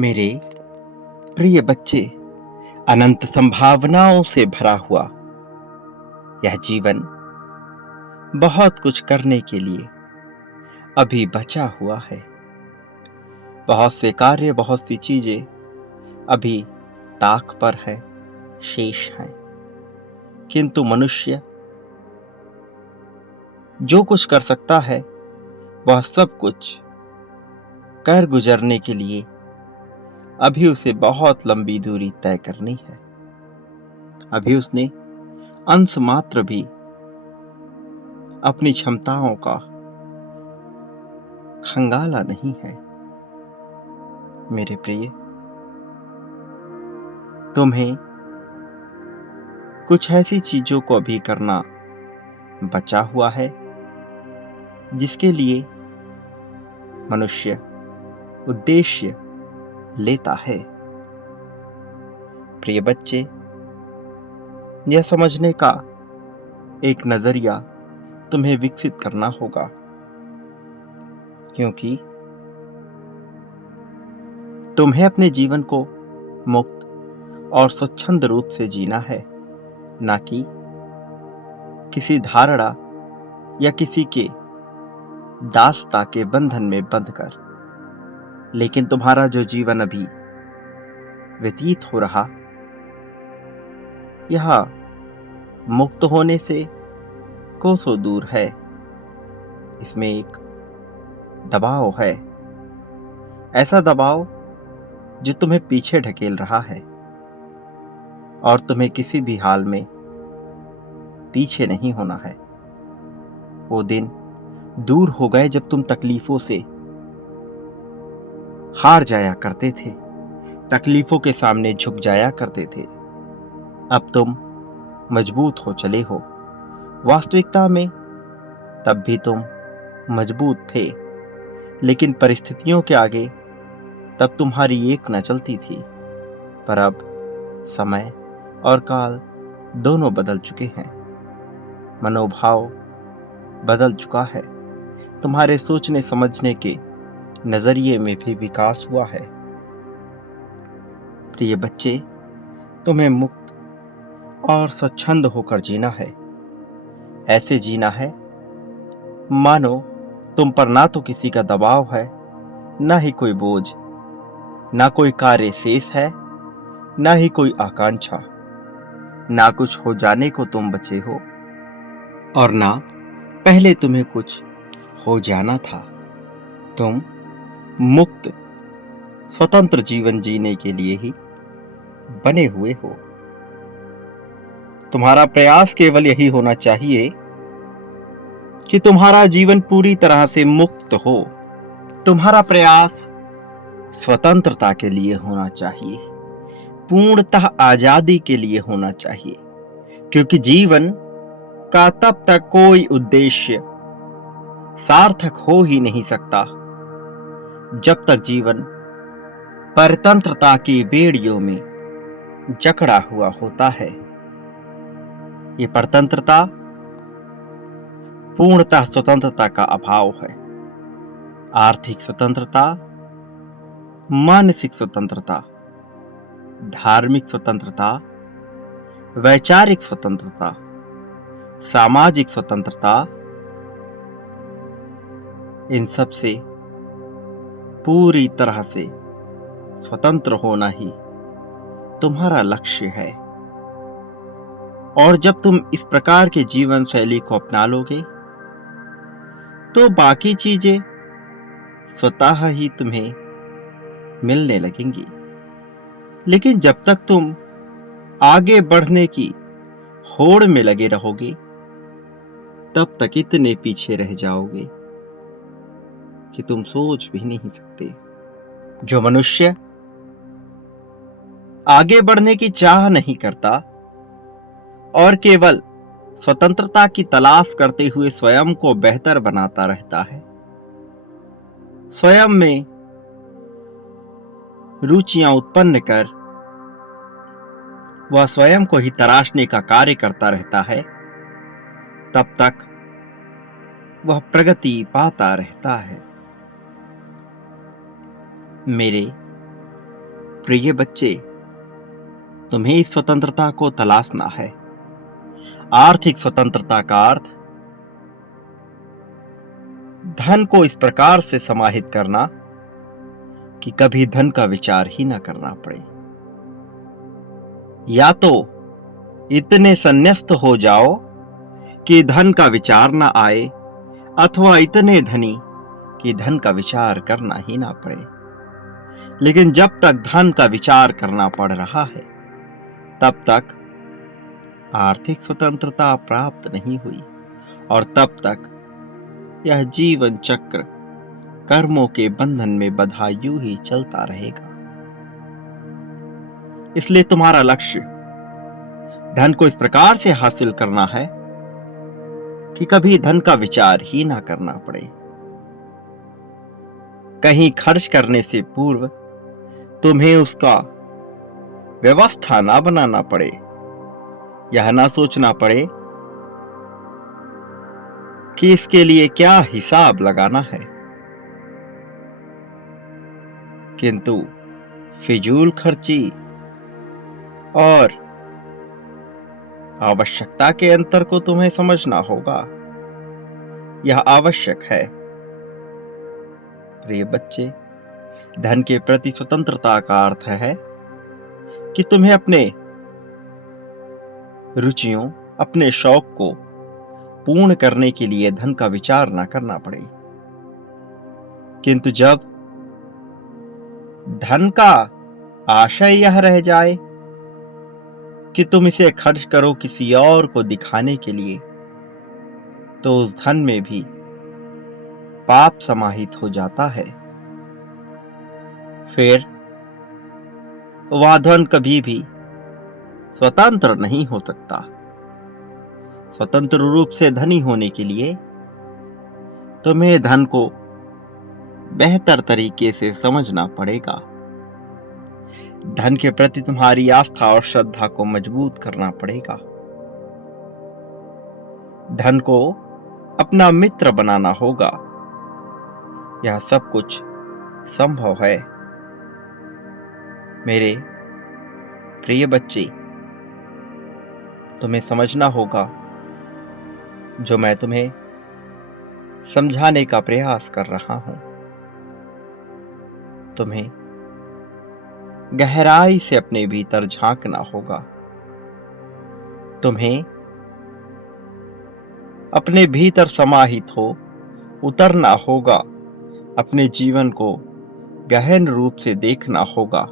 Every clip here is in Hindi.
मेरे प्रिय बच्चे, अनंत संभावनाओं से भरा हुआ यह जीवन बहुत कुछ करने के लिए अभी बचा हुआ है। बहुत से कार्य, बहुत सी चीजें अभी ताक पर है, शेष हैं। किंतु मनुष्य जो कुछ कर सकता है वह सब कुछ कर गुजरने के लिए अभी उसे बहुत लंबी दूरी तय करनी है। अभी उसने अंश मात्र भी अपनी क्षमताओं का खंगाला नहीं है। मेरे प्रिय, तुम्हें कुछ ऐसी चीजों को अभी करना बचा हुआ है जिसके लिए मनुष्य उद्देश्य लेता है। प्रिय बच्चे, यह समझने का एक नजरिया तुम्हें विकसित करना होगा, क्योंकि तुम्हें अपने जीवन को मुक्त और स्वच्छंद रूप से जीना है, ना कि किसी धारणा या किसी के दास्ता के बंधन में बंधकर। लेकिन तुम्हारा जो जीवन अभी व्यतीत हो रहा, यह मुक्त होने से कोसों दूर है। इसमें एक दबाव है, ऐसा दबाव जो तुम्हें पीछे ढकेल रहा है, और तुम्हें किसी भी हाल में पीछे नहीं होना है। वो दिन दूर हो गए जब तुम तकलीफों से हार जाया करते थे, तकलीफों के सामने झुक जाया करते थे। अब तुम मजबूत हो चले हो। वास्तविकता में तब भी तुम मजबूत थे, लेकिन परिस्थितियों के आगे तब तुम्हारी एक न चलती थी। पर अब समय और काल दोनों बदल चुके हैं। मनोभाव बदल चुका है। तुम्हारे सोचने समझने के नजरिए में भी विकास हुआ है। प्रिय बच्चे, तुम्हें मुक्त और स्वच्छंद होकर जीना है। ऐसे जीना है मानो तुम पर ना तो किसी का दबाव है, ना ही कोई बोझ, ना कोई कार्य शेष है, ना ही कोई आकांक्षा, ना कुछ हो जाने को तुम बचे हो, और ना पहले तुम्हें कुछ हो जाना था। तुम मुक्त स्वतंत्र जीवन जीने के लिए ही बने हुए हो। तुम्हारा प्रयास केवल यही होना चाहिए कि तुम्हारा जीवन पूरी तरह से मुक्त हो। तुम्हारा प्रयास स्वतंत्रता के लिए होना चाहिए, पूर्णतः आजादी के लिए होना चाहिए, क्योंकि जीवन का तब तक कोई उद्देश्य सार्थक हो ही नहीं सकता जब तक जीवन परतंत्रता की बेड़ियों में जकड़ा हुआ होता है। ये परतंत्रता पूर्णतः स्वतंत्रता का अभाव है। आर्थिक स्वतंत्रता, मानसिक स्वतंत्रता, धार्मिक स्वतंत्रता, वैचारिक स्वतंत्रता, सामाजिक स्वतंत्रता, इन सब से पूरी तरह से स्वतंत्र होना ही तुम्हारा लक्ष्य है। और जब तुम इस प्रकार के जीवन शैली को अपना लोगे तो बाकी चीजें स्वतः ही तुम्हें मिलने लगेंगी। लेकिन जब तक तुम आगे बढ़ने की होड़ में लगे रहोगे, तब तक इतने पीछे रह जाओगे कि तुम सोच भी नहीं सकते। जो मनुष्य आगे बढ़ने की चाह नहीं करता और केवल स्वतंत्रता की तलाश करते हुए स्वयं को बेहतर बनाता रहता है, स्वयं में रुचियां उत्पन्न कर वह स्वयं को ही तराशने का कार्य करता रहता है, तब तक वह प्रगति पाता रहता है। मेरे प्रिय बच्चे, तुम्हें इस स्वतंत्रता को तलाशना है। आर्थिक स्वतंत्रता का अर्थ धन को इस प्रकार से समाहित करना कि कभी धन का विचार ही ना करना पड़े। या तो इतने संन्यस्त हो जाओ कि धन का विचार ना आए, अथवा इतने धनी कि धन का विचार करना ही ना पड़े। लेकिन जब तक धन का विचार करना पड़ रहा है, तब तक आर्थिक स्वतंत्रता प्राप्त नहीं हुई, और तब तक यह जीवन चक्र कर्मों के बंधन में बंधा यूं ही चलता रहेगा। इसलिए तुम्हारा लक्ष्य धन को इस प्रकार से हासिल करना है कि कभी धन का विचार ही ना करना पड़े। कहीं खर्च करने से पूर्व तुम्हें उसका व्यवस्था ना बनाना पड़े, यह ना सोचना पड़े कि इसके लिए क्या हिसाब लगाना है। किंतु फिजूल खर्ची और आवश्यकता के अंतर को तुम्हें समझना होगा। यह आवश्यक है। प्रिय बच्चे, धन के प्रति स्वतंत्रता का अर्थ है कि तुम्हें अपने रुचियों, अपने शौक को पूर्ण करने के लिए धन का विचार ना करना पड़े। किंतु जब धन का आशय यह रह जाए कि तुम इसे खर्च करो किसी और को दिखाने के लिए, तो उस धन में भी पाप समाहित हो जाता है। फिर वह धन कभी भी स्वतंत्र नहीं हो सकता। स्वतंत्र रूप से धनी होने के लिए तुम्हें धन को बेहतर तरीके से समझना पड़ेगा। धन के प्रति तुम्हारी आस्था और श्रद्धा को मजबूत करना पड़ेगा। धन को अपना मित्र बनाना होगा। यह सब कुछ संभव है। मेरे प्रिय बच्चे, तुम्हें समझना होगा जो मैं तुम्हें समझाने का प्रयास कर रहा हूं। तुम्हें गहराई से अपने भीतर झांकना होगा। तुम्हें अपने भीतर समाहित हो उतरना होगा। अपने जीवन को गहन रूप से देखना होगा,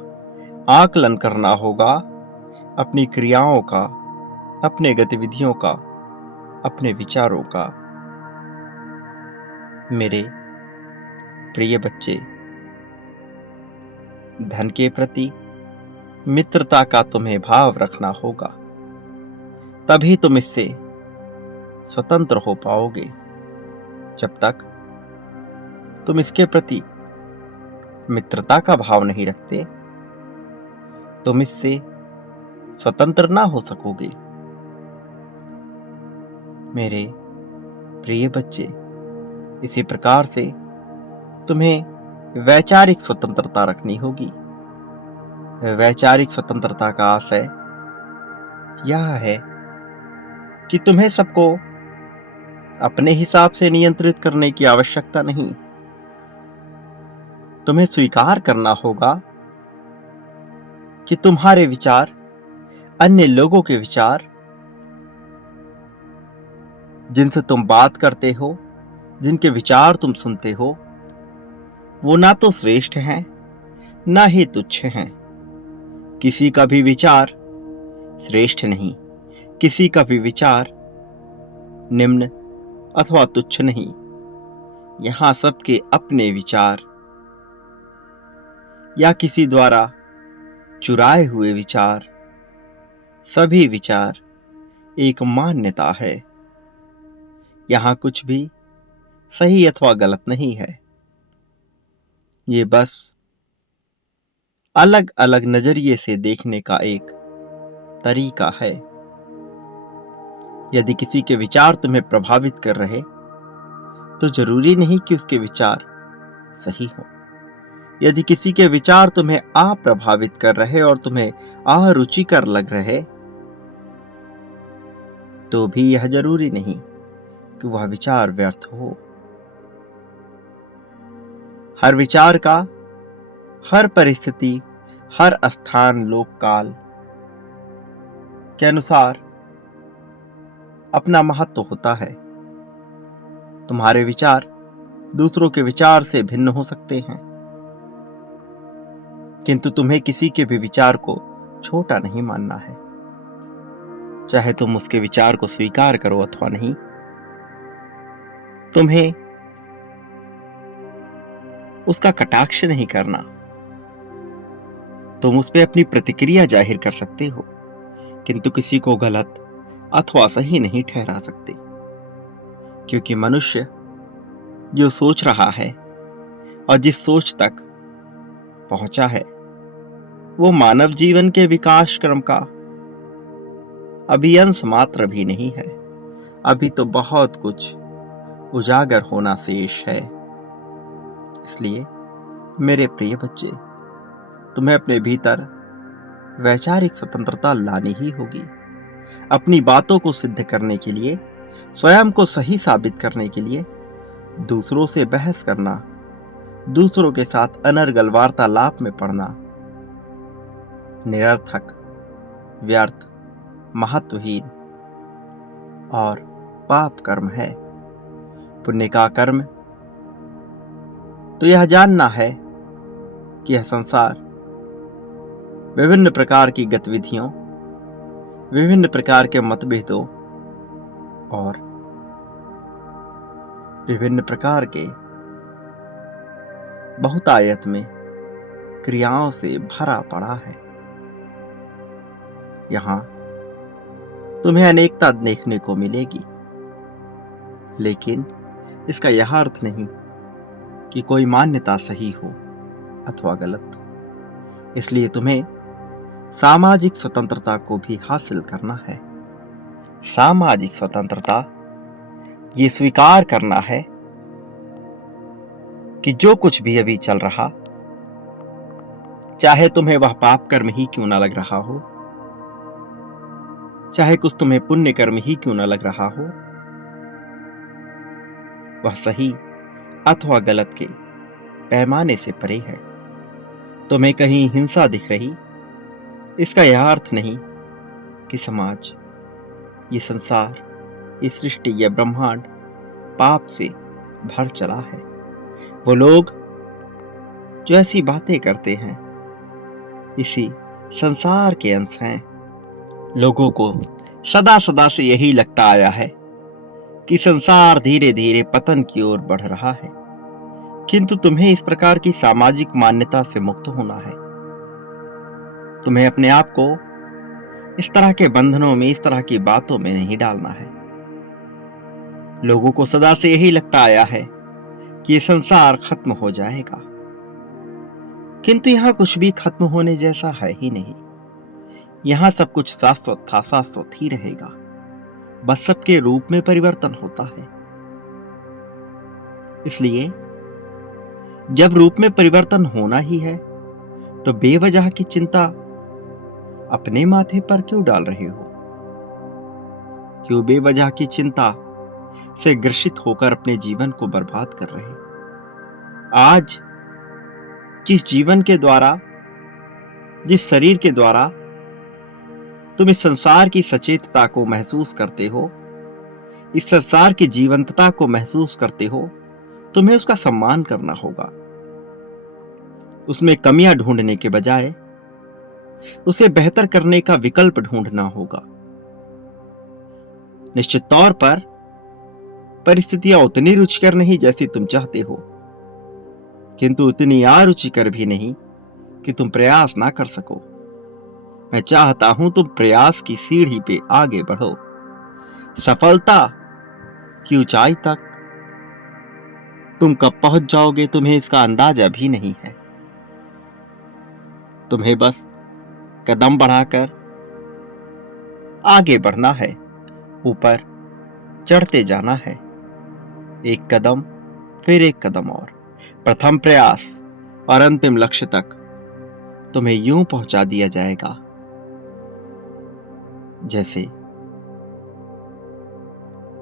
आकलन करना होगा अपनी क्रियाओं का, अपने गतिविधियों का, अपने विचारों का। मेरे प्रिय बच्चे, धन के प्रति मित्रता का तुम्हें भाव रखना होगा। तभी तुम इससे स्वतंत्र हो पाओगे। जब तक तुम इसके प्रति मित्रता का भाव नहीं रखते, तुम इससे स्वतंत्र ना हो सकोगे। मेरे प्रिय बच्चे, इसी प्रकार से तुम्हें वैचारिक स्वतंत्रता रखनी होगी। वैचारिक स्वतंत्रता का आशय यह है कि तुम्हें सबको अपने हिसाब से नियंत्रित करने की आवश्यकता नहीं। तुम्हें स्वीकार करना होगा कि तुम्हारे विचार अन्य लोगों के विचार, जिनसे तुम बात करते हो, जिनके विचार तुम सुनते हो, वो ना तो श्रेष्ठ हैं, ना ही तुच्छ हैं। किसी का भी विचार श्रेष्ठ नहीं, किसी का भी विचार निम्न अथवा तुच्छ नहीं। यहां सबके अपने विचार या किसी द्वारा चुराए हुए विचार, सभी विचार एक मान्यता है। यहां कुछ भी सही अथवा गलत नहीं है। ये बस अलग अलग नजरिए से देखने का एक तरीका है। यदि किसी के विचार तुम्हें प्रभावित कर रहे, तो जरूरी नहीं कि उसके विचार सही हो। यदि किसी के विचार तुम्हें अप्रभावित कर रहे और तुम्हें अरुचिकर लग रहे, तो भी यह जरूरी नहीं कि वह विचार व्यर्थ हो। हर विचार का हर परिस्थिति, हर स्थान, लोक काल के अनुसार अपना महत्व होता है। तुम्हारे विचार दूसरों के विचार से भिन्न हो सकते हैं, किंतु तुम्हें किसी के भी विचार को छोटा नहीं मानना है, चाहे तुम उसके विचार को स्वीकार करो अथवा नहीं। तुम्हें उसका कटाक्ष नहीं करना। तुम उस पर अपनी प्रतिक्रिया जाहिर कर सकते हो, किंतु किसी को गलत अथवा सही नहीं ठहरा सकते, क्योंकि मनुष्य जो सोच रहा है और जिस सोच तक पहुंचा है, वो मानव जीवन के विकास क्रम का अभी अंश मात्र भी नहीं है। अभी तो बहुत कुछ उजागर होना शेष है। इसलिए मेरे प्रिय बच्चे, तुम्हें अपने भीतर वैचारिक स्वतंत्रता लानी ही होगी। अपनी बातों को सिद्ध करने के लिए, स्वयं को सही साबित करने के लिए दूसरों से बहस करना, दूसरों के साथ अनर्गल वार्तालाप में पड़ना निरर्थक, व्यर्थ, महत्वहीन और पाप कर्म है। पुण्य का कर्म तो यह जानना है कि यह संसार विभिन्न प्रकार की गतिविधियों, विभिन्न प्रकार के मतभेदों और विभिन्न प्रकार के बहुतायत में क्रियाओं से भरा पड़ा है। यहां तुम्हें अनेकता देखने को मिलेगी, लेकिन इसका यह अर्थ नहीं कि कोई मान्यता सही हो अथवा गलत। इसलिए तुम्हें सामाजिक स्वतंत्रता को भी हासिल करना है। सामाजिक स्वतंत्रता ये स्वीकार करना है कि जो कुछ भी अभी चल रहा, चाहे तुम्हें वह पाप कर्म ही क्यों ना लग रहा हो, चाहे कुछ तुम्हें पुण्य कर्म ही क्यों ना लग रहा हो, वह सही अथवा गलत के पैमाने से परे है। तुम्हें कहीं हिंसा दिख रही, इसका यह अर्थ नहीं कि समाज, ये संसार, ये सृष्टि, यह ब्रह्मांड पाप से भर चला है। वो लोग जो ऐसी बातें करते हैं, इसी संसार के अंश हैं। लोगों को सदा सदा से यही लगता आया है कि संसार धीरे धीरे पतन की ओर बढ़ रहा है, किंतु तुम्हें इस प्रकार की सामाजिक मान्यता से मुक्त होना है। तुम्हें अपने आप को इस तरह के बंधनों में, इस तरह की बातों में नहीं डालना है। लोगों को सदा से यही लगता आया है कि ये संसार खत्म हो जाएगा, किंतु यहां कुछ भी खत्म होने जैसा है ही नहीं। यहां सब कुछ शाश्वत था, शाश्वत ही रहेगा, बस सबके रूप में परिवर्तन होता है। इसलिए जब रूप में परिवर्तन होना ही है, तो बेवजह की चिंता अपने माथे पर क्यों डाल रहे हो? क्यों बेवजह की चिंता से ग्रसित होकर अपने जीवन को बर्बाद कर रहे? आज जिस जीवन के द्वारा, जिस शरीर के द्वारा तुम इस संसार की सचेतता को महसूस करते हो, इस संसार की जीवंतता को महसूस करते हो, तुम्हें उसका सम्मान करना होगा। उसमें कमियां ढूंढने के बजाय उसे बेहतर करने का विकल्प ढूंढना होगा। निश्चित तौर पर परिस्थितियां उतनी रुचिकर नहीं जैसी तुम चाहते हो, किंतु उतनी अरुचिकर भी नहीं कि तुम प्रयास ना कर सको। मैं चाहता हूं तुम प्रयास की सीढ़ी पे आगे बढ़ो। सफलता की ऊंचाई तक तुम कब पहुंच जाओगे, तुम्हें इसका अंदाजा भी नहीं है। तुम्हें बस कदम बढ़ाकर आगे बढ़ना है, ऊपर चढ़ते जाना है। एक कदम, फिर एक कदम और। प्रथम प्रयास और अंतिम लक्ष्य तक तुम्हें यूं पहुंचा दिया जाएगा जैसे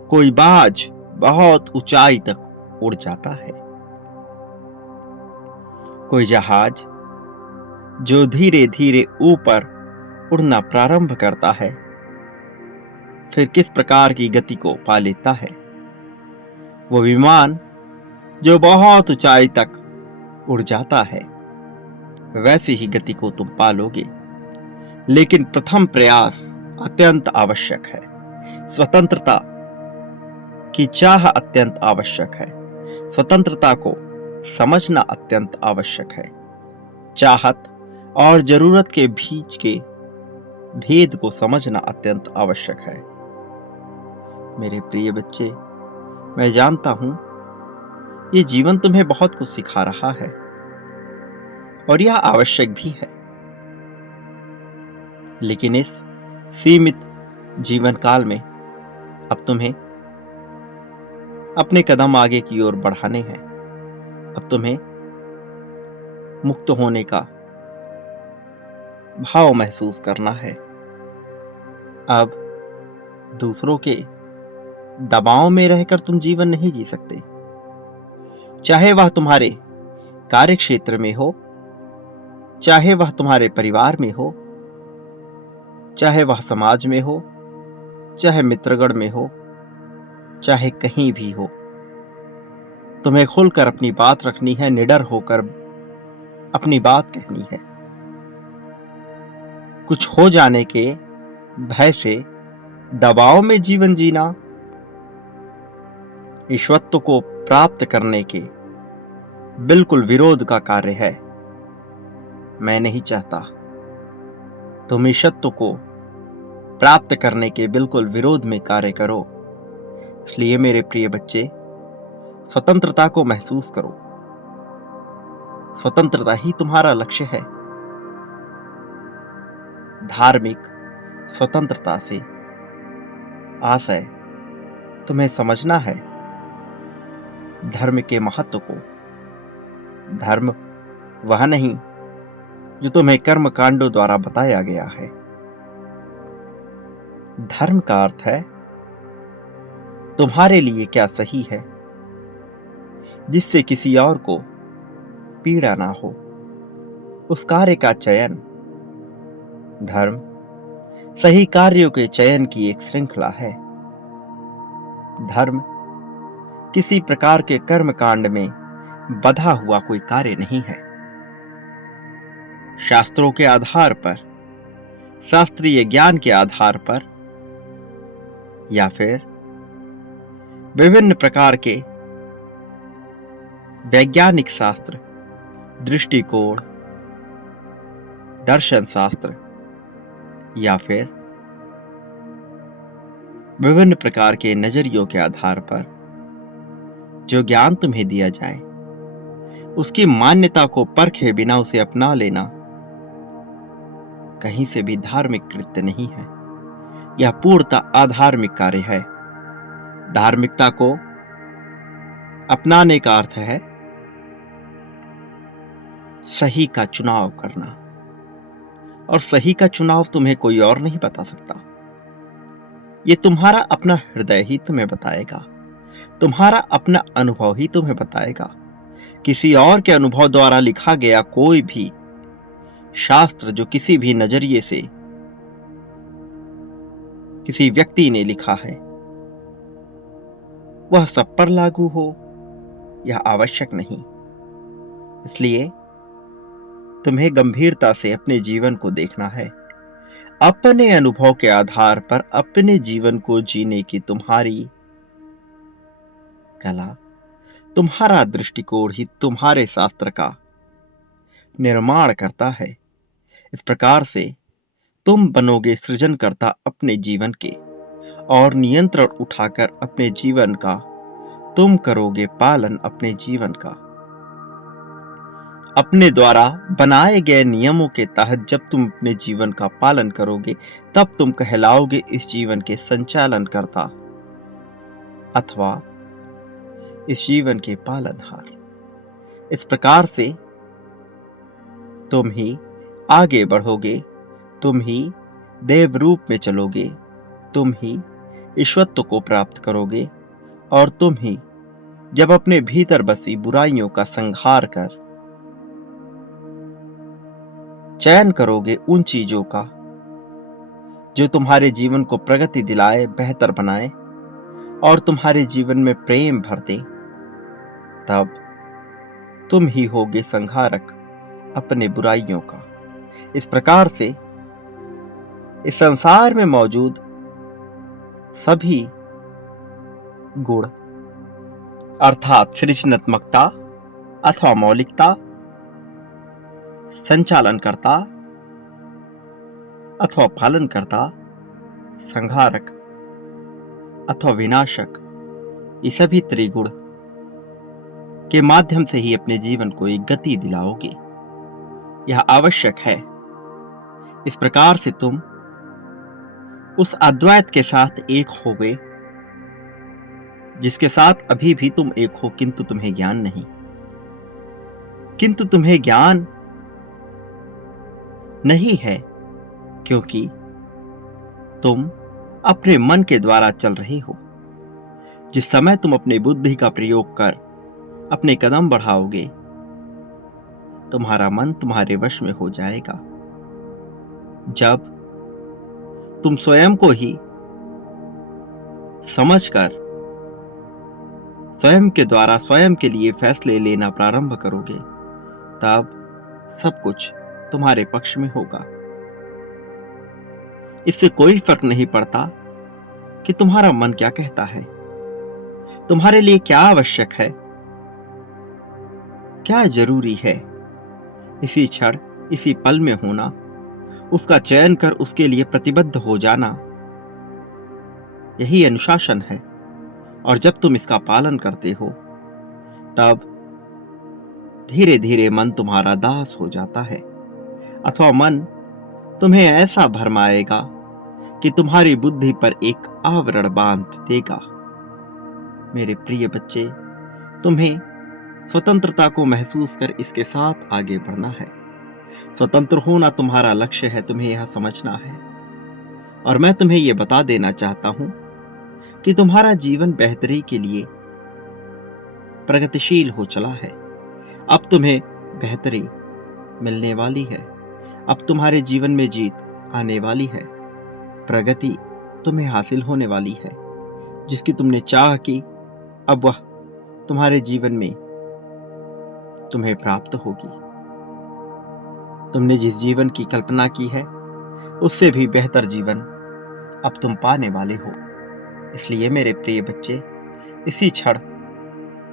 कोई बाज बहुत ऊंचाई तक उड़ जाता है, कोई जहाज जो धीरे धीरे ऊपर उड़ना प्रारंभ करता है फिर किस प्रकार की गति को पा लेता है, वो विमान जो बहुत ऊंचाई तक उड़ जाता है वैसी ही गति को तुम पालोगे। लेकिन प्रथम प्रयास अत्यंत आवश्यक है। स्वतंत्रता की चाह अत्यंत आवश्यक है। स्वतंत्रता को समझना अत्यंत आवश्यक है। चाहत और जरूरत के बीच के भेद को समझना अत्यंत आवश्यक है। मेरे प्रिय बच्चे, मैं जानता हूं ये जीवन तुम्हें बहुत कुछ सिखा रहा है और यह आवश्यक भी है, लेकिन इस सीमित जीवन काल में अब तुम्हें अपने कदम आगे की ओर बढ़ाने हैं। अब तुम्हें मुक्त होने का भाव महसूस करना है। अब दूसरों के दबाव में रहकर तुम जीवन नहीं जी सकते, चाहे वह तुम्हारे कार्य क्षेत्र में हो, चाहे वह तुम्हारे परिवार में हो, चाहे वह समाज में हो, चाहे मित्रगण में हो, चाहे कहीं भी हो। तुम्हें खुलकर अपनी बात रखनी है, निडर होकर अपनी बात कहनी है। कुछ हो जाने के भय से दबाव में जीवन जीना ईश्वरत्व को प्राप्त करने के बिल्कुल विरोध का कार्य है। मैं नहीं चाहता तुम ईश्वरत्व को प्राप्त करने के बिल्कुल विरोध में कार्य करो। इसलिए मेरे प्रिय बच्चे, स्वतंत्रता को महसूस करो। स्वतंत्रता ही तुम्हारा लक्ष्य है। धार्मिक स्वतंत्रता से आशय तुम्हें समझना है धर्म के महत्व को। धर्म वह नहीं जो तुम्हें कर्म कांडों द्वारा बताया गया है। धर्म का अर्थ है तुम्हारे लिए क्या सही है, जिससे किसी और को पीड़ा ना हो, उस कार्य का चयन। धर्म सही कार्यों के चयन की एक श्रृंखला है। धर्म किसी प्रकार के कर्म कांड में बंधा हुआ कोई कार्य नहीं है। शास्त्रों के आधार पर, शास्त्रीय ज्ञान के आधार पर, या फिर विभिन्न प्रकार के वैज्ञानिक शास्त्र, दृष्टिकोण, दर्शन शास्त्र, या फिर विभिन्न प्रकार के नजरियों के आधार पर जो ज्ञान तुम्हें दिया जाए उसकी मान्यता को परखे बिना उसे अपना लेना कहीं से भी धार्मिक कृत्य नहीं है। यह पूर्णतः अधार्मिक कार्य है। धार्मिकता को अपनाने का अर्थ है सही का चुनाव करना, और सही का चुनाव तुम्हें कोई और नहीं बता सकता। ये तुम्हारा अपना हृदय ही तुम्हें बताएगा, तुम्हारा अपना अनुभव ही तुम्हें बताएगा। किसी और के अनुभव द्वारा लिखा गया कोई भी शास्त्र जो किसी भी नजरिए से किसी व्यक्ति ने लिखा है वह सब पर लागू हो, यह आवश्यक नहीं। इसलिए तुम्हें गंभीरता से अपने जीवन को देखना है। अपने अनुभव के आधार पर अपने जीवन को जीने की तुम्हारी कला, तुम्हारा दृष्टिकोण ही तुम्हारे शास्त्र का निर्माण करता है। इस प्रकार से तुम बनोगे सृजनकर्ता अपने जीवन के, और नियंत्रण उठाकर अपने जीवन का तुम करोगे पालन अपने जीवन का। अपने द्वारा बनाए गए नियमों के तहत जब तुम अपने जीवन का पालन करोगे तब तुम कहलाओगे इस जीवन के संचालनकर्ता अथवा इस जीवन के पालनहार। इस प्रकार से तुम ही आगे बढ़ोगे, तुम ही देव रूप में चलोगे, तुम ही ईश्वरत्व को प्राप्त करोगे और तुम ही जब अपने भीतर बसी बुराइयों का संहार कर चयन करोगे उन चीजों का जो तुम्हारे जीवन को प्रगति दिलाए, बेहतर बनाए और तुम्हारे जीवन में प्रेम भर दे, तब तुम ही होगे संहारक अपने बुराइयों का। इस प्रकार से इस संसार में मौजूद सभी गुण अर्थात सृजनात्मकता अथवा मौलिकता, संचालनकर्ता अथवा पालनकर्ता, संहारक अथवा विनाशक, ये सभी त्रिगुण के माध्यम से ही अपने जीवन को एक गति दिलाओगे। यह आवश्यक है। इस प्रकार से तुम उस अद्वैत के साथ एक होगे जिसके साथ अभी भी तुम एक हो, किंतु तुम्हें ज्ञान नहीं। किंतु तुम्हें ज्ञान नहीं है क्योंकि तुम अपने मन के द्वारा चल रहे हो। जिस समय तुम अपनी बुद्धि का प्रयोग कर अपने कदम बढ़ाओगे, तुम्हारा मन तुम्हारे वश में हो जाएगा। जब तुम स्वयं को ही समझकर स्वयं के द्वारा स्वयं के लिए फैसले लेना प्रारंभ करोगे, तब सब कुछ तुम्हारे पक्ष में होगा। इससे कोई फर्क नहीं पड़ता कि तुम्हारा मन क्या कहता है, तुम्हारे लिए क्या आवश्यक है, क्या जरूरी है। इसी क्षण इसी पल में होना, उसका चयन कर उसके लिए प्रतिबद्ध हो जाना, यही अनुशासन है। और जब तुम इसका पालन करते हो, तब धीरे धीरे मन तुम्हारा दास हो जाता है, अथवा मन तुम्हें ऐसा भरमाएगा कि तुम्हारी बुद्धि पर एक आवरण बांध देगा। मेरे प्रिय बच्चे, तुम्हें स्वतंत्रता को महसूस कर इसके साथ आगे बढ़ना है। स्वतंत्र होना तुम्हारा लक्ष्य है, तुम्हें यह समझना है। और मैं तुम्हें यह बता देना चाहता हूं कि तुम्हारा जीवन बेहतरी के लिए प्रगतिशील हो चला है। अब तुम्हें बेहतरी मिलने वाली है। अब तुम्हारे जीवन में जीत आने वाली है। प्रगति तुम्हें हासिल होने वाली है। जिसकी तुमने चाह की, अब वह तुम्हारे जीवन में तुम्हें प्राप्त होगी। तुमने जिस जीवन की कल्पना की है, उससे भी बेहतर जीवन अब तुम पाने वाले हो। इसलिए मेरे प्रिय बच्चे, इसी क्षण,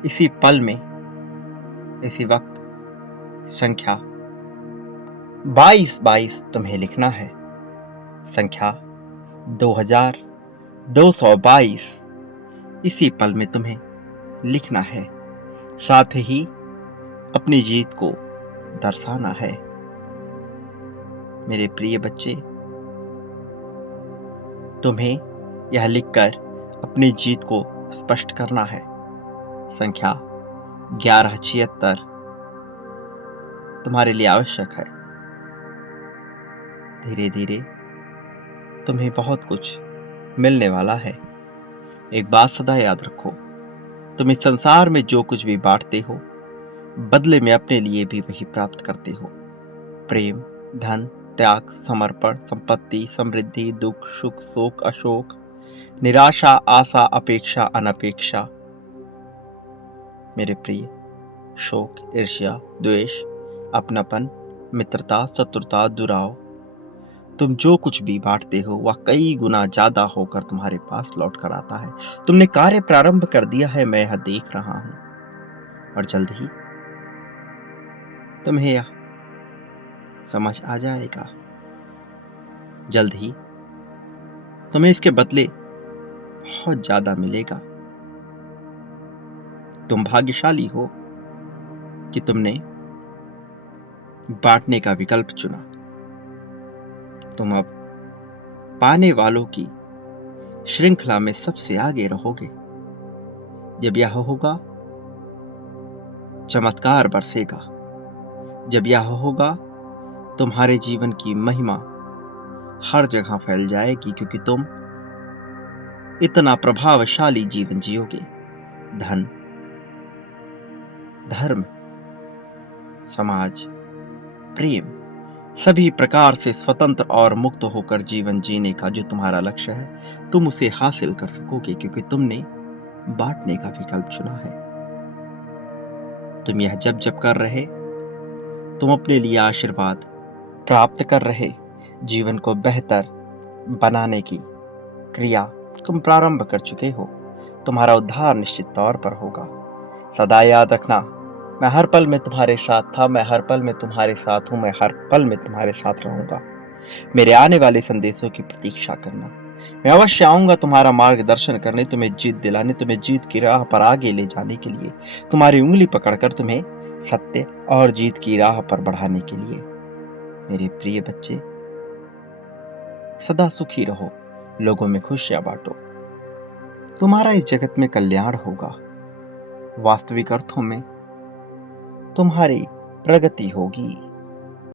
इसी पल में, इसी वक्त संख्या 2222 तुम्हें लिखना है। संख्या 2222 इसी पल में तुम्हें लिखना है। साथ ही अपनी जीत को दर्शाना है। मेरे प्रिय बच्चे, तुम्हें यह लिखकर अपनी जीत को स्पष्ट करना है। संख्या 1176 तुम्हारे लिए आवश्यक है। धीरे धीरे तुम्हें बहुत कुछ मिलने वाला है। एक बात सदा याद रखो, तुम इस संसार में जो कुछ भी बांटते हो, बदले में अपने लिए भी वही प्राप्त करते हो। प्रेम, धन, त्याग, समर्पण, संपत्ति, समृद्धि, दुख, सुख, शोक, अशोक, निराशा, आशा, अपेक्षा, अनपेक्षा। मेरे प्रिय, शोक, ईर्ष्या, द्वेष, अपनापन, मित्रता, शत्रुता, दुराव, तुम जो कुछ भी बांटते हो वह कई गुना ज्यादा होकर तुम्हारे पास लौट कर आता है। तुमने कार्य प्रारंभ कर दिया है, मैं यह देख रहा हूं, और जल्द ही तुम्हें यह समझ आ जाएगा। जल्द ही तुम्हें इसके बदले बहुत ज्यादा मिलेगा। तुम भाग्यशाली हो कि तुमने बांटने का विकल्प चुना। तुम अब पाने वालों की श्रृंखला में सबसे आगे रहोगे। जब यह होगा, चमत्कार बरसेगा। जब यह होगा, तुम्हारे जीवन की महिमा हर जगह फैल जाएगी, क्योंकि तुम इतना प्रभावशाली जीवन जियोगे। धन, धर्म, समाज, प्रेम, सभी प्रकार से स्वतंत्र और मुक्त होकर जीवन जीने का जो तुम्हारा लक्ष्य है, तुम उसे हासिल कर सकोगे, क्योंकि तुमने बांटने का विकल्प चुना है। तुम यह जब जब कर रहे, तुम अपने लिए आशीर्वाद प्राप्त कर रहे, जीवन को बेहतर बनाने की क्रिया तुम प्रारंभ कर चुके हो। तुम्हारा उद्धार निश्चित तौर पर होगा। सदा याद रखना, मैं हर पल में तुम्हारे साथ था, मैं हर पल में तुम्हारे साथ हूं, मैं हर पल में तुम्हारे साथ रहूंगा। मेरे आने वाले संदेशों की प्रतीक्षा करना। मैं अवश्य आऊंगा तुम्हारा मार्गदर्शन करने, तुम्हें जीत दिलाने, तुम्हें जीत की राह पर आगे ले जाने के लिए, तुम्हारी उंगली पकड़कर तुम्हें सत्य और जीत की राह पर बढ़ाने के लिए। मेरे प्रिय बच्चे, सदा सुखी रहो, लोगों में खुशियां बांटो। तुम्हारा इस जगत में कल्याण होगा। वास्तविक अर्थों में तुम्हारी प्रगति होगी।